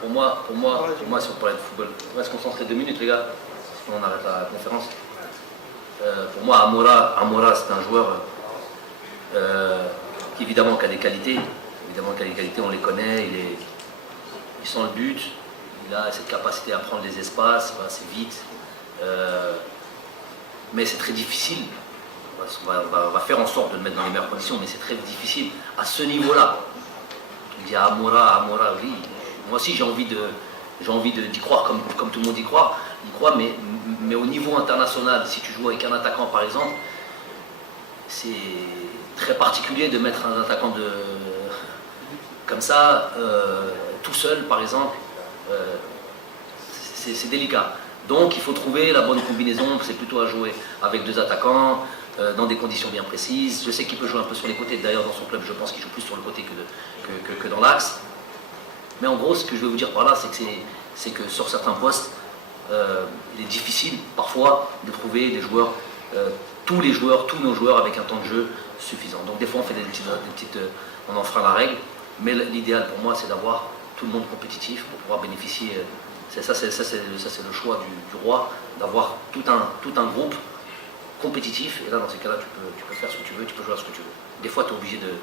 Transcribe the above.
Pour moi, si on parlait de football, on va se concentrer 2 minutes, les gars, sinon on arrête la conférence. Pour moi, Amora c'est un joueur qui évidemment qui a des qualités. Évidemment qu'il a des qualités, on les connaît, il sent le but, il a cette capacité à prendre les espaces, assez vite. Mais c'est très difficile. On va faire en sorte de le mettre dans les meilleures conditions, mais c'est très difficile à ce niveau-là. Il dit Amora, oui. Moi aussi j'ai envie d'y croire comme tout le monde y croit, mais au niveau international, si tu joues avec un attaquant par exemple, c'est très particulier de mettre un attaquant comme ça, tout seul par exemple, c'est délicat. Donc il faut trouver la bonne combinaison, c'est plutôt à jouer avec 2 attaquants, dans des conditions bien précises. Je sais qu'il peut jouer un peu sur les côtés, d'ailleurs dans son club je pense qu'il joue plus sur le côté que dans l'axe. Mais en gros, ce que je veux vous dire par là, c'est que sur certains postes, il est difficile parfois de trouver des joueurs, tous nos joueurs avec un temps de jeu suffisant. Donc des fois on fait on enfreint la règle, mais l'idéal pour moi c'est d'avoir tout le monde compétitif pour pouvoir bénéficier. C'est le choix du roi, d'avoir tout un groupe compétitif. Et là dans ces cas-là tu peux faire ce que tu veux, tu peux jouer à ce que tu veux. Des fois tu es obligé de